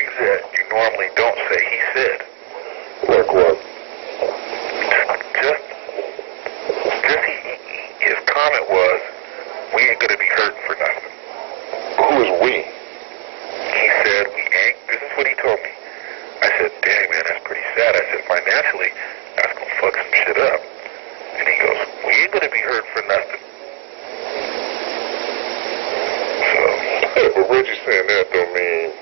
things that you normally don't say, he said. Like what? Just his comment was, we ain't gonna be hurting for nothing. Who is we? He said, we ain't, this is what he told me. I said, dang man, that's pretty sad. I said, financially, that's gonna fuck some shit up. And he goes, we ain't gonna be hurting for nothing. So. Yeah, but Reggie saying that don't mean,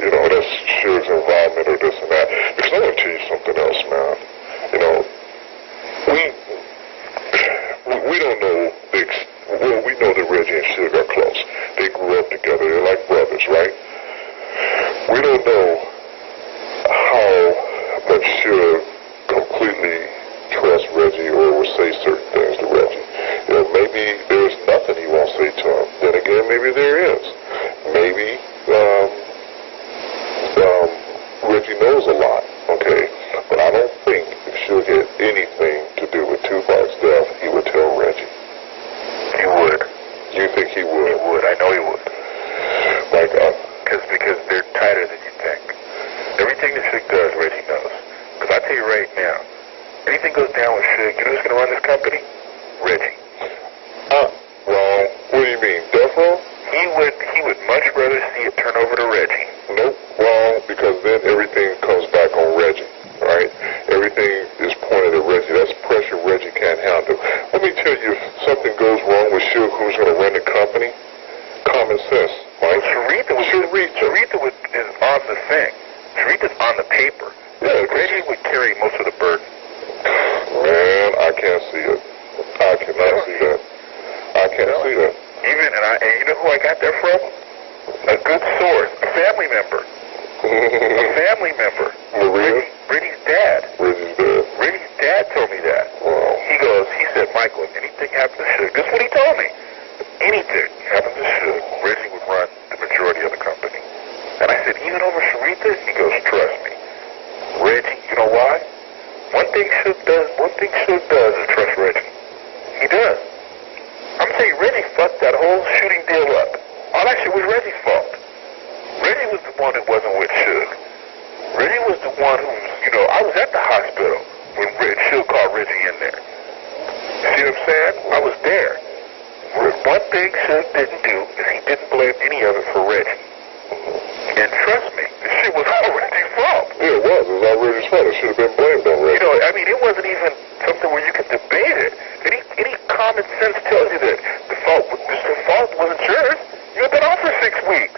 you know, that's Suge's involvement or this and that. Because I want to tell you something else, man. You know, we don't know, well, we know that Reggie and Suge are close. They grew up together. They're like brothers, right? We don't know how much Suge completely trusts Reggie or will say certain things to Reggie. You know, maybe there's nothing he won't say to him. Then again, maybe there is. Maybe Reggie knows a lot, okay? But I don't think if Suge had anything to do with Tupac's death, he would tell Reggie. He would. You think he would? He would. I know he would. Like, because they're tighter than you think. Everything that Suge does, Reggie knows. Because I tell you right now, anything goes down with Suge, you know who's going to run this company? Reggie. Wrong. What do you mean? Death Row? He would much rather see it turn over to Reggie. Nope. Wrong, because then everything comes back on Reggie, right? Everything is pointed at Reggie. That's pressure Reggie can't handle. Let me tell you, if something goes wrong with Suge, who's going to run the company? Common sense, right? Sharita is on the thing. Sharita's on the paper. Yeah, Reggie would carry most of the burden. Man, I can't see it. I cannot see that. I can't see that. And you know who I got that from? A good source, a family member. A family member. Maria? Reggie's dad. Reggie's dad. Reggie's dad told me that. Wow. He said, Michael, if anything happens to Suge, this is what he told me. Anything happens to Suge, Reggie would run the majority of the company. And I said, even over Sharita? He goes, trust me. Reggie, you know why? One thing Suge does is trust Reggie. He does. I'm telling you, Reggie fucked that whole shooting deal up. All that shit was Reggie's fault. Reggie was the one who wasn't with Suge. Reggie was the one who, you know, I was at the hospital when Suge called Reggie in there. See what I'm saying? I was there. One thing Suge didn't do is he didn't blame any of it for Reggie. And trust me, this shit was all Reggie's fault. Yeah, it was. It was all Reggie's fault. It should have been blamed on Reggie. You know, I mean, it wasn't even something where you could debate it. Any common sense tells you that the fault wasn't yours. You had been off for 6 weeks.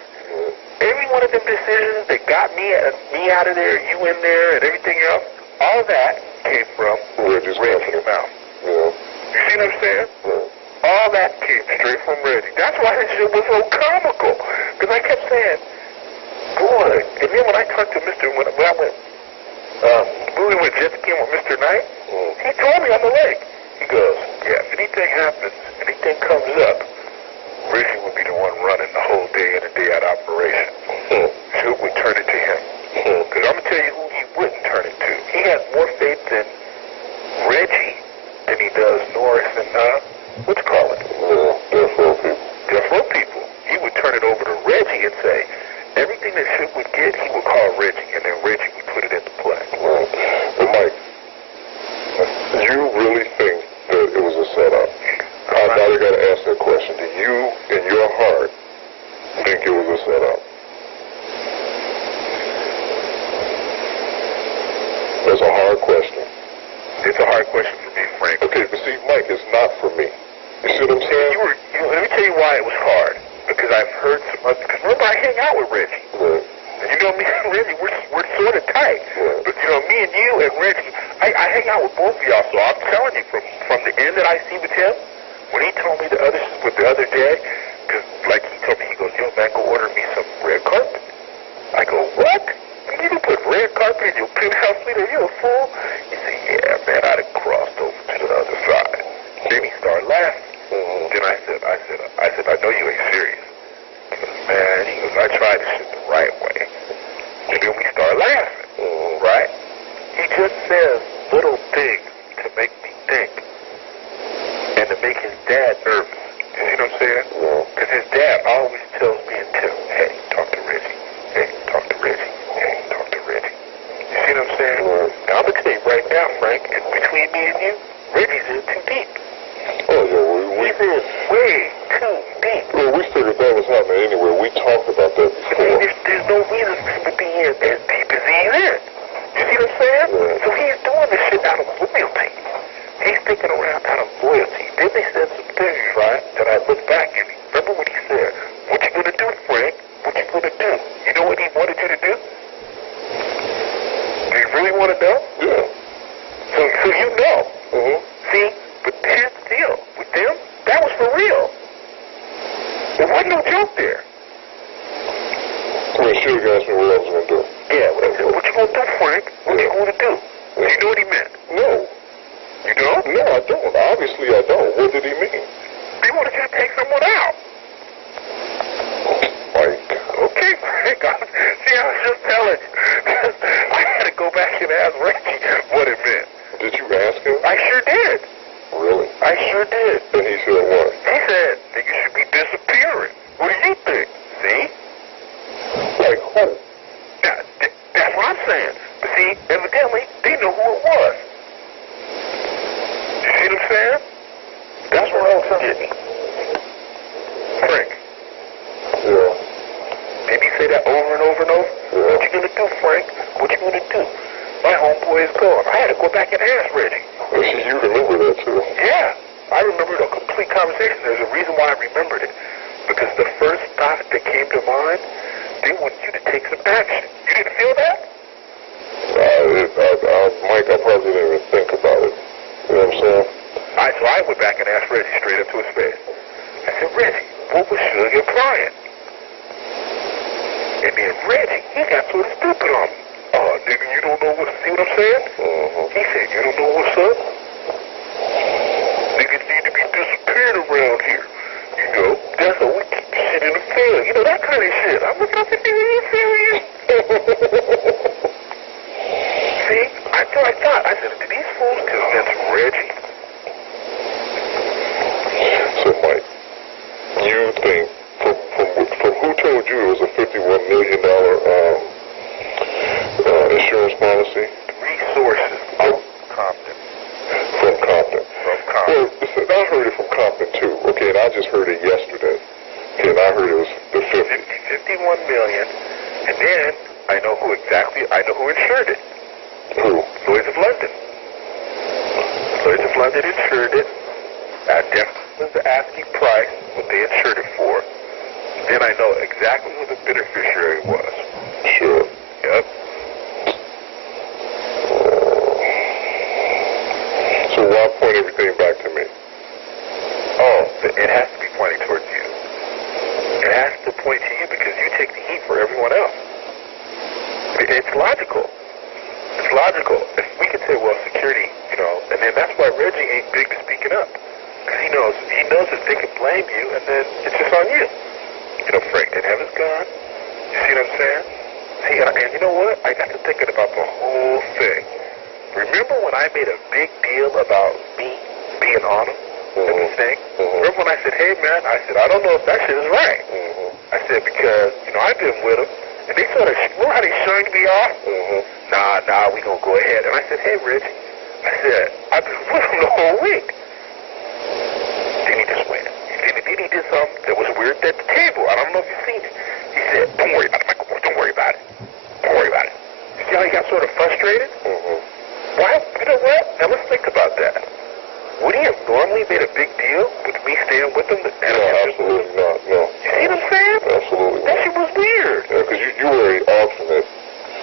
Every one of them decisions that got me out of there, you in there, and everything else, all that came from Reggie's mouth. Yeah. You see what I'm saying? Yeah. All that came straight from Reggie. That's why this shit was so comical. Because I kept saying, boy, and then when I talked to when I went, we went jet skiing with Mr. Knight, he told me on the lake. He goes, yeah, if anything happens, anything comes up, Reggie would be the one running the whole day in and day out operation. Suge would turn it to him. Because I'm going to tell you who he wouldn't turn it to. He has more faith in Reggie than he does Norris and, what you call it? Death Row people. Death Row people. He would turn it over to Reggie and say, everything that Suge would get, he would call Reggie, and then Reggie would put it into play. Well, Mike, you really think that it was a setup? I got to ask that question. Do you, in your heart, think it was a setup? That's a hard question. It's a hard question for me, Frank. Okay, but see, Mike, it's not for me. You see what I'm saying? Let me tell you why it was hard. Because I've heard some other... Because remember, I hang out with Reggie. Right. And you know, me and Reggie, we're sort of tight. Right. But, you know, me and you and Reggie, I hang out with both of y'all. So I'm telling you, from the end that I see with him, when he told me the other day, because, like, he told me, he goes, yo, man, go order me some red carpet. I go, what? You can put red carpet in your penthouse suite? Are you a fool? He said, yeah, man, I'd have crossed over to the other side. Then he started laughing. Then I said, I know you ain't serious. He goes, man, I tried this shit the right way. And then we started laughing, right? He just says little things to make me think and to make his dad nervous. You see what I'm saying? Because his dad always tells me and Tim, hey, talk to Reggie. Hey, talk to Reggie. down, Frank, and between me and you, Reggie's in too deep. Oh, yeah, He's in way too deep. well, we figured that was happening anyway. We talked about that But before. there's no reason for him to be in as deep as he's in. You see what I'm saying? Yeah. So he's doing this shit out of loyalty. He's sticking around out of loyalty. Then they said some things, right, that I look back and remember what he said. What you gonna do, Frank? What you gonna do? You know what he wanted you to do? Do you really want to know? Yeah. So you know. Mm-hmm. See, but here's the deal. With them, that was for real. There wasn't no joke there. Well, Suge asked me what I was going to do. Yeah, what he said, what you gonna do, Frank? What you gonna do? Do you know what he meant? No. You don't? No, I don't. Obviously, I don't. What did he mean? He wanted you to take someone out. Like, Okay, Frank. See, I was just telling you. I had to go back and ask Reggie what it meant. did you ask him? I sure did. Really? I sure did. And he said what? He said that you should be disappearing. What do you think? See? Like who? Now, that's what I'm saying. But see, evidently, they know who it was. You see what I'm saying? That's what I was getting. Frank, Yeah. maybe say that over and over and over. Yeah. What you gonna do, Frank? What you gonna do? My homeboy is gone. I had to go back and ask Reggie. Well, see, you remember that too. Yeah, I remembered a complete conversation. There's a reason why I remembered it. Because the first thought that came to mind, they want you to take some action. You didn't feel that? Mike, I probably didn't even think about it. You know what I'm saying? So I went back and asked Reggie straight up to his face. I said, Reggie, what was Suge implying? And then Reggie, he got sort of stupid on me. Oh, nigga, you don't know see what I'm saying? Mm-hmm. He said, you don't know what's up? Niggas need to be disappeared around here. You know, that's how we keep shit in the field. You know, that kind of shit. I'm like, are you serious? See, I thought, I said, did these fools convince Reggie? So, Mike, you think, from who told you it was a $51 million insurance policy? Resources from Compton. From Compton. From Compton. Well, listen, I heard it from Compton too. Okay, and I just heard it yesterday. Okay, and I heard it was the 50. 51 million, and then I know who insured it. Who? Lloyd's of London. Lloyd's of London insured it. That definitely was the asking price, what they insured it for. Then I know exactly who the beneficiary was. Sure. Yep. So why point everything back to me? Oh, it has to be pointing towards you. It has to point to you because you take the heat for everyone else. It's logical. It's logical. If we could say, well, security, you know, and then that's why Reggie ain't big to speaking up. Because he knows that they can blame you, and then it's just on you. You know, Frank didn't have his gun. You see what I'm saying? See, and you know what? I got to thinking about the whole thing. Remember when I made a big deal about me being on him and the thing? Remember when I said, hey, man, I said, I don't know if that shit is right. I said, because, you know, I've been with him, and they sort of, you know how they shunned me off? Nah, we gonna go ahead. And I said, hey, Reggie, I said, I've been with him the whole week. Then he just went. Then he did something that was weird at the table. I don't know if you've seen it. He said, don't worry about it, Michael. Don't worry about it. Don't worry about it. You see how he got sort of frustrated? Why? You know what? Now let's think about that. Would he have normally made a big deal with me staying with him? No, absolutely not. No. You see what I'm saying? Absolutely That not. shit was weird. Yeah, because you were an alternate.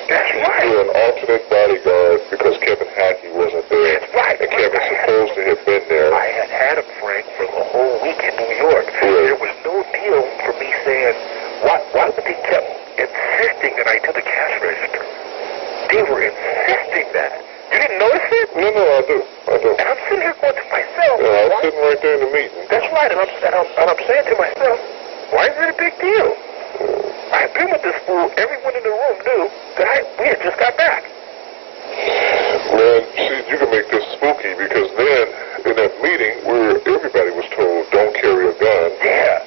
That's right. You were an alternate bodyguard because Kevin Hackey wasn't there. That's right. And Kevin supposed to have been there. I had him, Frank, for the whole week in New York. Right. There was no deal for me saying, why would they keep insisting that I do the cash register? They were insisting that. You didn't notice it? No, I do. And I'm sitting here going to myself. Yeah, I was sitting right there in the meeting. That's right, and I'm saying to myself, why is it a big deal? I had been with this fool. Everyone in the room knew that we had just got back. Man, see, you can make this spooky because then in that meeting where everybody was told don't carry a gun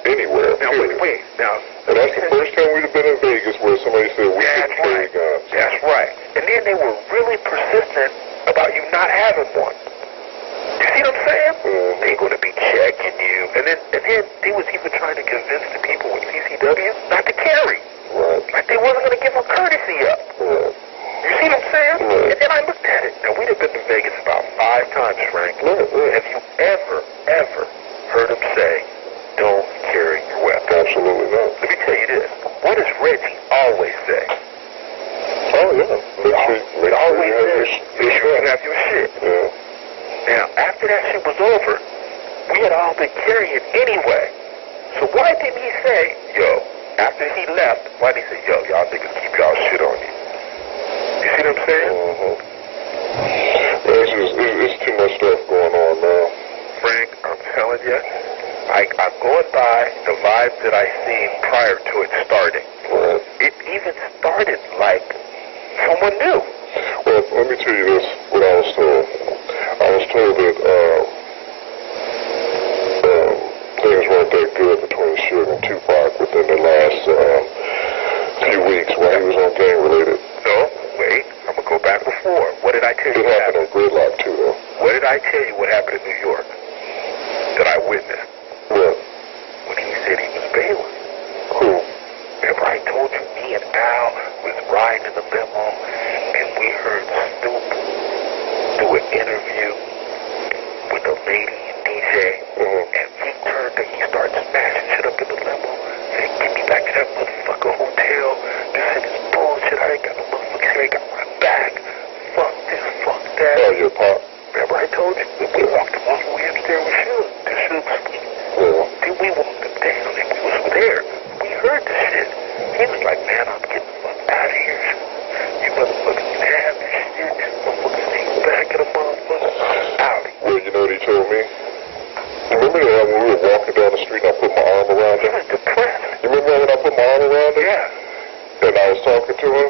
anywhere. Now, period. wait. Now, And that's the first time we've been in Vegas where somebody said we shouldn't carry guns. That's right. And then they were really persistent about you not having one. You see what I'm saying? They're going to be checking you. And then they was even trying to convince the people with CCW not to carry. Right. Like they wasn't going to give them courtesy up. Right. You see what I'm saying? Right. And then I looked at it. Now, we'd have been to Vegas about 5 times, Frank. Right. Have you ever heard him say, don't carry your weapon? Absolutely not. Let me tell you this. What does Reggie always say? Oh, yeah. Make sure you have your shit. Yeah. Now, after that shit was over, we had all been carrying anyway. So why didn't he say, yo, after he left, why did he say, yo, y'all niggas keep y'all shit on you? You see what I'm saying? It's too much stuff going on now. Frank, I'm telling you, I'm going by the vibes that I seen prior to it starting. Right. It even started like someone new. Well, let me tell you this, what I was told. I was told that things weren't that good between Suge and Tupac within the last few weeks when he was on gang-related. No, wait, I'm going to go back before. What did I tell you? It happened on Gridlock, too, though. What did I tell you what happened in New York that I witnessed? What? When he said he was bailing. Who? Remember I told you me and Al was riding in the limo and we heard Snoop do an interview with a lady and DJ, and he turned and he started smashing shit up in the limo, saying, get me back to that motherfucker hotel. This shit is bullshit. I ain't got no motherfucker. I ain't got my back. Fuck this, fuck that. Oh, your pop? Remember I told you that we walked him all the way upstairs with Suge. The Suge sleep. Then we walked him down and we was there. We heard the shit. He was like, man, I'm getting the fuck out of here. You motherfuckers can have this shit. Motherfuckers see you back at a motherfucker. I'm out. Well, you know what he told me? Remember that when we were walking down the street and I put my arm around He him? was depressed. You remember when I put my arm around him? Yeah. And I was talking to him?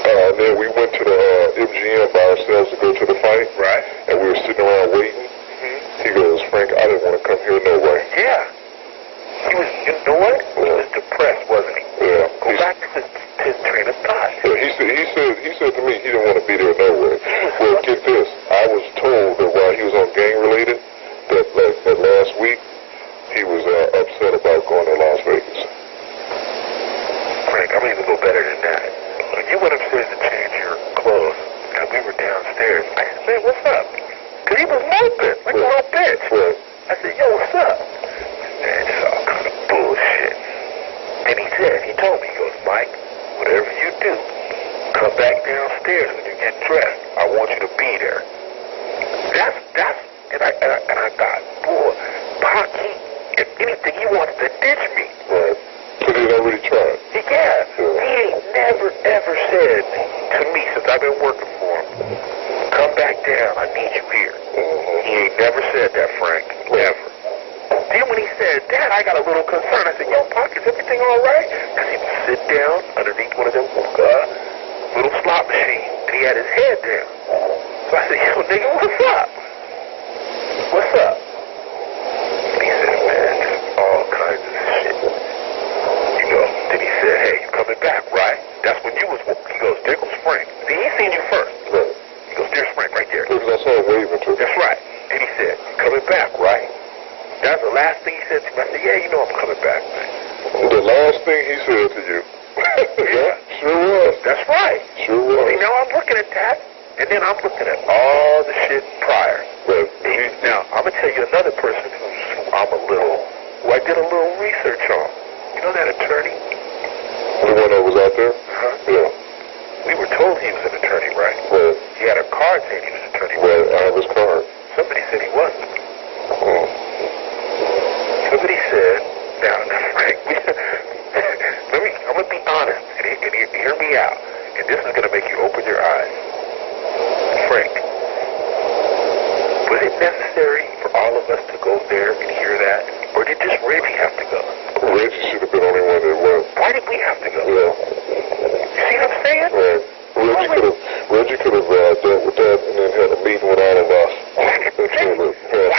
And then we went to the MGM by ourselves to go to the fight. Right. And we were sitting around waiting. He goes, Frank, I didn't want to come here no way. Yeah. He was, you know what? He was depressed, wasn't he? Yeah. Go back to his train of thought. Yeah, he said to me he didn't want to be there no way. Well, get this. I was told that while he was on gang-related, that last week, he was upset about going to Las Vegas. Frank, I'm even go better than that. When you went upstairs to change your clothes, and we were downstairs, I said, man, what's up? Because he was moping like a little bitch. Right. I said, yo, what's up? Man, it's all kind of bullshit. And he told me, he goes, Mike, whatever you do, come back downstairs when you get dressed. I want you to be there. And I thought, boy, Pac, if anything, he wants to ditch me. Right. So they already tried. Yeah. He ain't never, ever said to me since I've been working for him, come back down, I need you here. He ain't never said that, Frank. Never. Then when he said that, I got a little concerned. I said, yo, Pac, is everything all right? Because he would sit down underneath one of them little slot machines, and he had his head down. So I said, yo, nigga, what's up? What's up? And he said, man, just all kinds of shit. You know, then he said, hey, you coming back, right? That's when you was, he goes, there goes Frank. See, he seen you first. Right. He goes, there's Frank right there. Because I saw him waving to him. That's right. And he said, you coming back, right? That's the last thing he said to me. I said, yeah, you know I'm coming back, man. The last thing he said to you. Yeah. Sure was. That's right. Sure was. See, now I'm looking at that, and then I'm looking at all the shit prior. Right. Now, I'm going to tell you another person who I did a little research on. You know that attorney? The one that was out there? Yeah. We were told he was an attorney, right? Right. He had a card saying he was an attorney. Right. I have his card. Somebody said he wasn't. Somebody said, now, Frank, I'm going to be honest, and hear me out, and this is going to make you open your eyes. Frank, was it necessary for all of us to go there and hear that, or did just Reggie have to go? Reggie should have been the only one that went. Why did we have to go? Yeah. You see what I'm saying? Right. Reggie could have dealt with that and then had a meeting with all of us. Why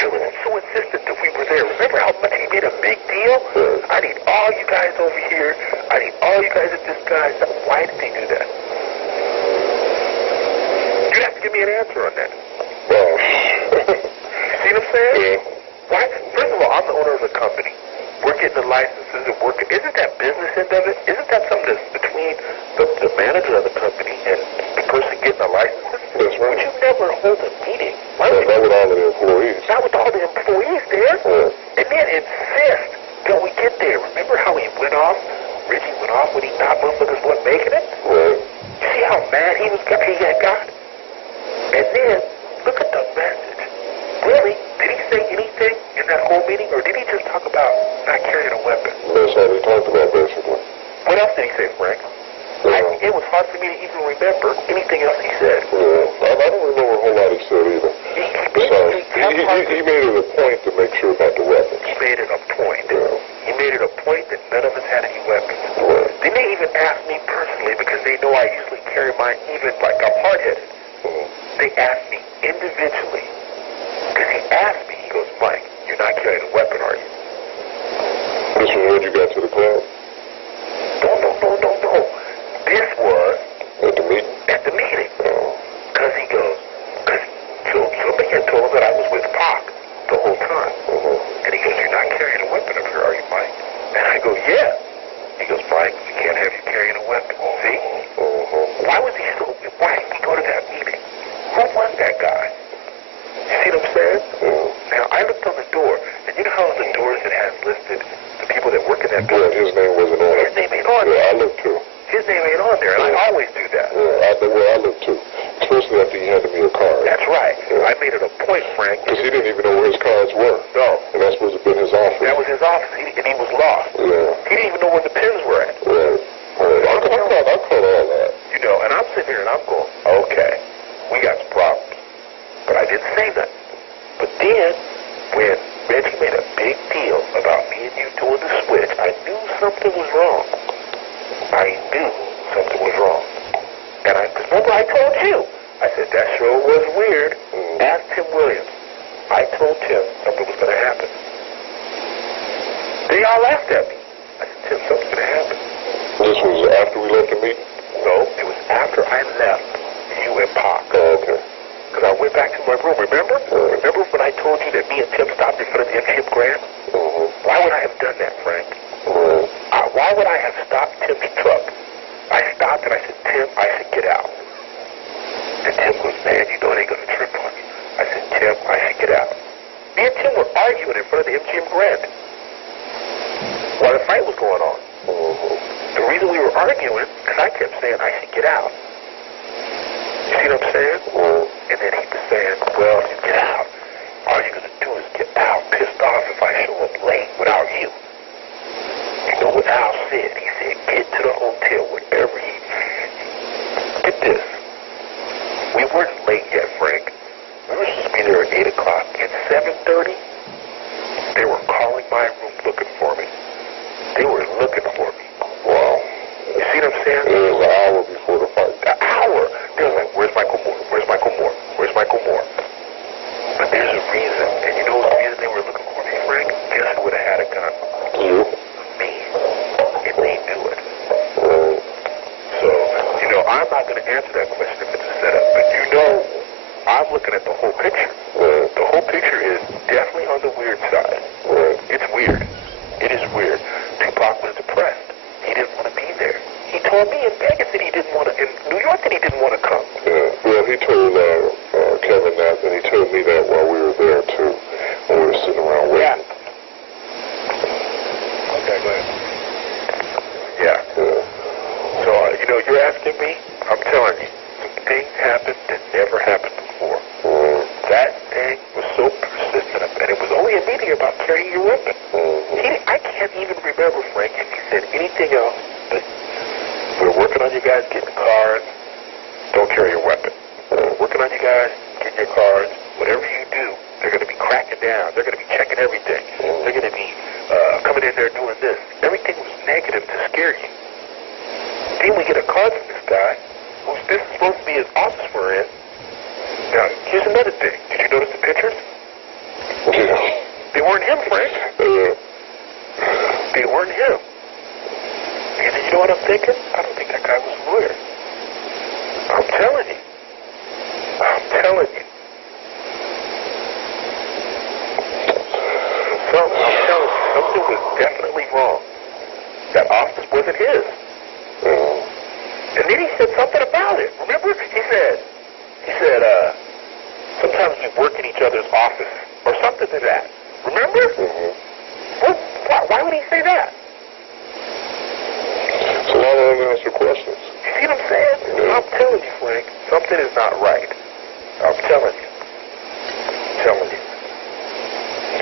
was he so insistent that we were there? Remember how much he made a big deal? Right. I need all you guys over here. I need all you guys at this guy's. Why did they do that? You have to give me me an answer on that. Well, You see what I'm saying? yeah. Why? First of all, I'm the owner of the company. We're getting the licenses and working. Isn't that business end of it? Isn't that something that's between the manager of the company and the person getting the licenses? That's right. Would you never hold a meeting? Why Well, would not you? with all of the employees. Not with all the employees there. Yeah. And then insist that we get there. Remember how he went off? Reggie went off when he thought motherfuckers weren't making it? Right. You see how mad he had got? And then, look at the message. Really? Did he say anything in that whole meeting, or did he just talk about not carrying a weapon? That's all we talked about, basically. What else did he say, Frank? Yeah. It was hard for me to even remember anything else he said. Yeah. I don't remember a whole lot he said either. He made it a point to make sure about the weapons. He made it a point. Yeah. He made it a point that none of us had any weapons. Right. Then they even asked me personally, because they know I usually carry mine even like I'm hard-headed. They asked me individually, because he asked me, he goes, Mike, you're not carrying a weapon, are you? This was when you got to the club? No. This was At the meeting? at the meeting. Oh. Because he goes, so somebody had told him that I was with Pac the whole time. And he goes, you're not carrying a weapon up here, are you, Mike? And I go, yeah. He goes, Mike, we can't have you carrying a weapon. See? Why was he so, why did he go to that meeting? Who was that guy? You see what I'm saying? Now, I looked on the door, and you know how on the doors it has listed the people that work in that Yeah, building? his name wasn't on it. His name ain't on Yeah, there. I looked too. His name ain't on there, and I always do that. I looked too. Especially after he handed me a card. That's right. I made it a point, Frank. Because he didn't even know where his cards were. No. And that's supposed to have been his office. That was his office, and he was lost. Yeah. He didn't even know where the pins were at. Right. I caught all that. You know, and I'm sitting here and I'm going, okay, we got some problems. But I didn't say nothing. But then, when Reggie made a big deal about me and you doing the switch, I knew something was wrong. I knew something was wrong. And remember I told you, I said, that sure was weird. Ask Tim Williams. I told Tim something was going to happen. They all laughed at me. I said, Tim, something's going to happen. This was after we left the meeting? No, it was after I left you and Pac. Oh, okay. Because I went back to my room, remember? Remember when I told you that me and Tim stopped in front of the MGM Grand? Why would I have done that, Frank? Why would I have stopped Tim's truck? I stopped and I said, Tim, I should get out. And Tim goes, man, you know they going to trip on you. I said, Tim, I should get out. Me and Tim were arguing in front of the MGM Grand while the fight was going on. The reason we were arguing, because I kept saying I should get out. You see what I'm saying? And then he was saying, well, if you get out, all you're going to do is get out pissed off if I show up late without you. You know what Al said? He said, get to the hotel wherever he... Get this. We weren't late yet, Frank. We were supposed to be there at 8 o'clock. At 7:30, they were calling my room looking for me. They were looking for me. Wow. You see what I'm saying? It was an hour before the fight. An hour. They were like, where's Michael Moore? Where's Michael Moore? Where's Michael Moore? But there's a reason. And you know the reason they were looking for me, Frank? Guess who would have had a gun? You? Me. And they knew it. So, you know, I'm not going to answer that question if it's a setup. But you know, I'm looking at the whole picture. The whole picture is definitely on the weird side. It's weird. It is weird. Tupac was depressed. He didn't want to be there. He told me in Vegas that he didn't want to, in New York that he didn't want to come. Yeah. Well, he told Kevin that, and he told me that while we were there, too, when we were sitting around waiting. Okay, go ahead. Yeah. So, you know, you're asking me, I'm telling you, some things happened that never happened before. That thing was so persistent, and it was only a meeting about carrying your weapon. I can't even remember, Frank, if he said anything else but we're working on you guys getting cards, don't carry your weapon. Working on you guys getting your cards, whatever you do, they're going to be cracking down. They're going to be checking everything. They're going to be coming in there doing this. Everything was negative to scare you. Then we get a card from this guy, who's this is supposed to be his office we're in. Now, here's another thing. Did you notice the pictures? Yeah. They weren't him, Frank. They weren't him. And then you know what I'm thinking? I don't think that guy was a lawyer. I'm telling you. something about it. Remember? He said, sometimes we work in each other's office or something to that. Remember? Mm-hmm. Why would he say that? It's a lot of unanswered questions. You see what I'm saying? Yeah. I'm telling you, Frank, something is not right. I'm telling you.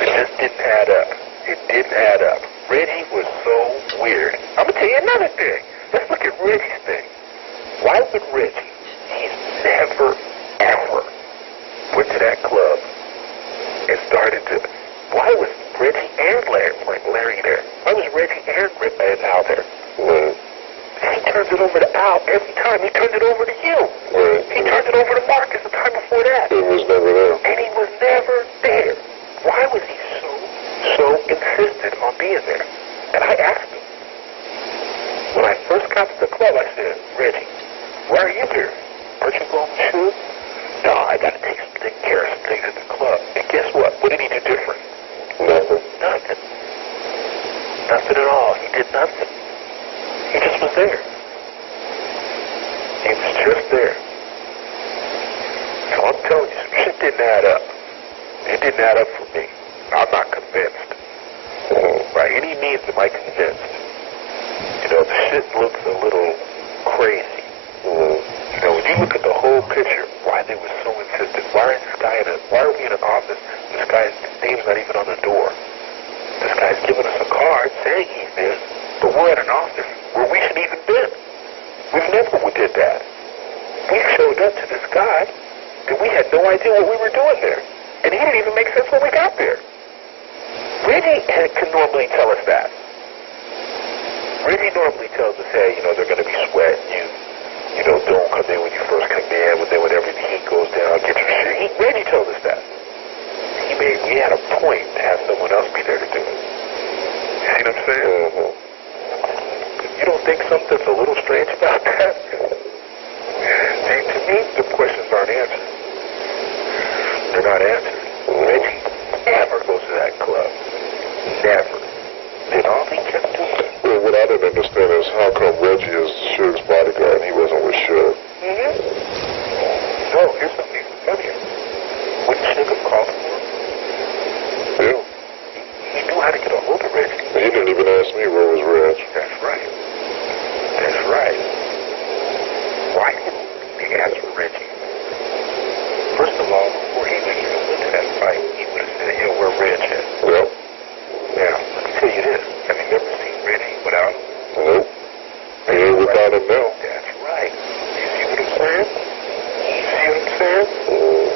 It just didn't add up. It didn't add up. Reggie was so weird. I'm going to tell you another thing. Let's look at Reggie's thing. Why would Reggie, he's never, ever went to that club and started to, why was Reggie and Larry there? Why was Reggie and Al there? Well, he turns it over to Al every time. He turns it over to you. Right. He turns it over to Marcus the time before that. He was never there. And he was never there. Why was he so insistent on being there? And I asked him. When I first got to the club, I said, Reggie, why are you here? Aren't you going to shoot? No, I got to take care of some things at the club. And guess what? What did he do different? Nothing. Nothing at all. He did nothing. He just was there. He was just there. So I'm telling you, some shit didn't add up. It didn't add up for me. I'm not convinced. By any means am I convinced. You know, the shit looks a little crazy. You know, when you look at the whole picture, why they were so insistent. Why are we in an office? This guy's name's not even on the door. This guy's giving us a card saying he's this, but we're at an office where we shouldn't even been. We've never did that. We showed up to this guy, and we had no idea what we were doing there. And he didn't even make sense when we got there. Reggie can normally tell us that. Reggie normally tells us, hey, you know, they're going to be sweating you. You know, don't come in when you first come in, but then whenever the heat goes down, get your shit. Reggie told us that. He had a point to have someone else be there to do it. You see what I'm saying? You don't think something's a little strange about that? See, to me, the questions aren't answered. They're not answered. Reggie never goes to that club. Never. Then all he kept doing. Well, what I didn't understand is how come Reggie is Suge's bodyguard and he wasn't with Suge? No, here's something funnier. When Suge called for him, yeah, he knew how to get a hold of Reggie. he didn't even ask me where was Reg. That's right. That's right. Why didn't he ask for Reggie? First of all, before he even went to that fight, he would have said, yo, where Reg is. Yep. Now, let me tell you this. Have you ever seen Reggie without him? Nope. He ain't without him now. That's right. You see what I'm saying? You see what I'm saying?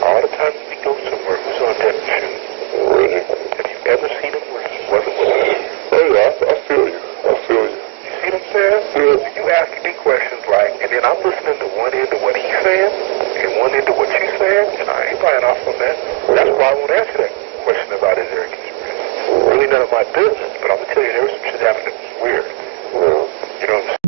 All the times we go somewhere, who's on deck and shoot? Reggie. Have you ever seen him where he wasn't with us? Oh, yeah, I feel you. I feel you. You see what I'm saying? Yeah. You asking me questions like, and then I'm listening to one end of what he's saying, and one end of what you're saying, and I ain't buying off on that. That's why I won't answer that question about his Eric experience. Really none of my business, but I'm going to tell you there was some shit happening that was weird. You know what I'm saying?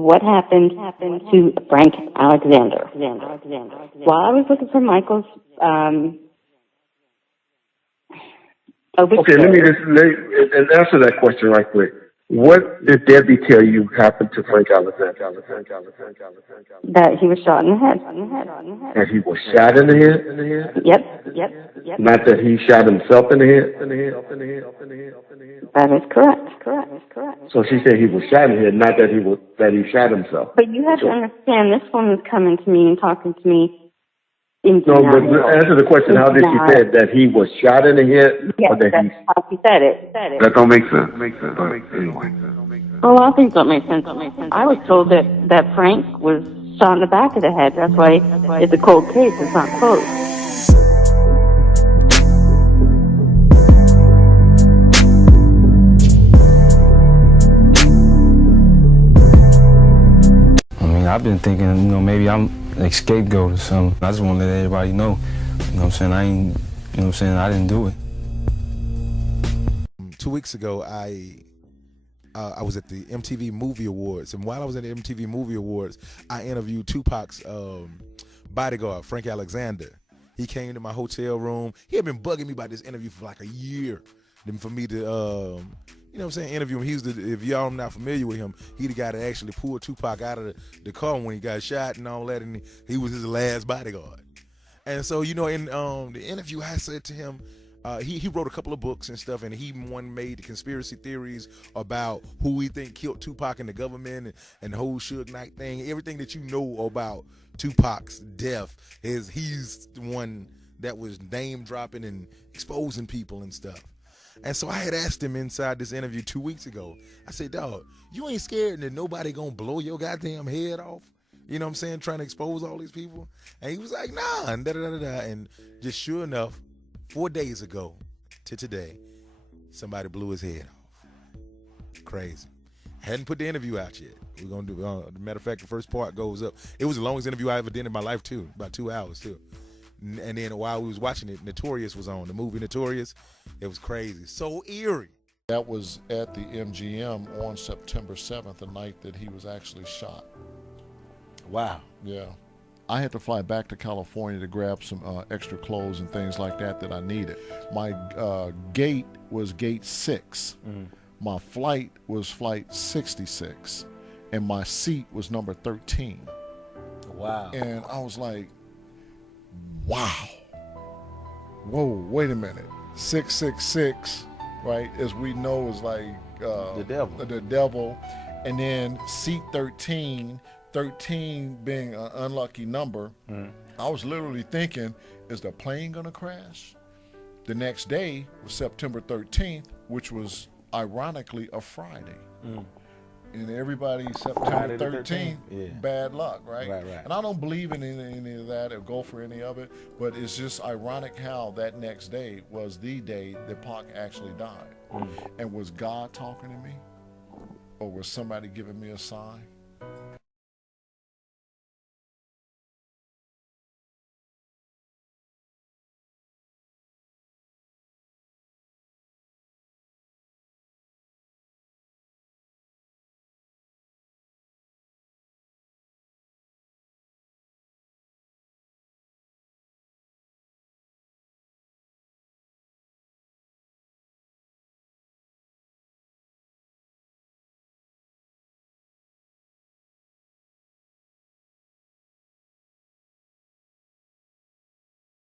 What happened to Frank Alexander? While I was looking for Michael's okay, let me answer that question right quick. What did Debbie tell you happened to Frank Alexander? That he was shot in the head. That he was shot in the head? Yep. Not that he shot himself in the head? That is correct. So she said he was shot in the head, not that he shot himself. But you have to understand, this woman's coming to me and talking to me in No, but denial. answer the question, how did she say it? That he was shot in the head? Yes, or that that's how she said it. That don't make sense. But anyway. Well, a lot of things don't make sense. I was told that Frank was shot in the back of the head. That's why it's a cold case. It's not closed. I've been thinking, you know, maybe I'm like scapegoat or something. I just want to let everybody know, you know what I'm saying, I didn't do it. 2 weeks ago, I I was at the MTV Movie Awards, and while I was at the MTV Movie Awards, I interviewed Tupac's bodyguard, Frank Alexander. He came to my hotel room. He had been bugging me about this interview for like a year. Then for me to, you know what I'm saying, interview him. He's if y'all not familiar with him, he the guy that actually pulled Tupac out of the car when he got shot and all that, and he was his last bodyguard. And so, you know, in the interview, I said to him, he wrote a couple of books and stuff, and he made the conspiracy theories about who he think killed Tupac and the government and the whole Suge Knight thing. Everything that you know about Tupac's death he's the one that was name dropping and exposing people and stuff. And so I had asked him inside this interview 2 weeks ago. I said, dog, you ain't scared that nobody gonna blow your goddamn head off? You know what I'm saying? Trying to expose all these people. And he was like, nah, and da-da-da-da-da. And just sure enough, 4 days ago to today, somebody blew his head off. Crazy. Hadn't put the interview out yet. We're going to do, matter of fact, the first part goes up. It was the longest interview I ever did in my life, too. About 2 hours, too. And then while we was watching it, Notorious was on. The movie Notorious. It was crazy. So eerie. That was at the MGM on September 7th, the night that he was actually shot. Wow. Yeah. I had to fly back to California to grab some extra clothes and things like that I needed. My gate was gate 6. Mm-hmm. My flight was flight 66. And my seat was number 13. Wow. And I was like, wow. Whoa, wait a minute. 666, right, as we know, is like the devil. The devil. And then seat 13 being an unlucky number. I was literally thinking, is the plane gonna crash? The next day was September 13th, which was ironically a Friday. And everybody, September 13th, yeah. Bad luck, right? Right. And I don't believe in any of that or go for any of it, but it's just ironic how that next day was the day that Pac actually died. And was God talking to me? Or was somebody giving me a sign?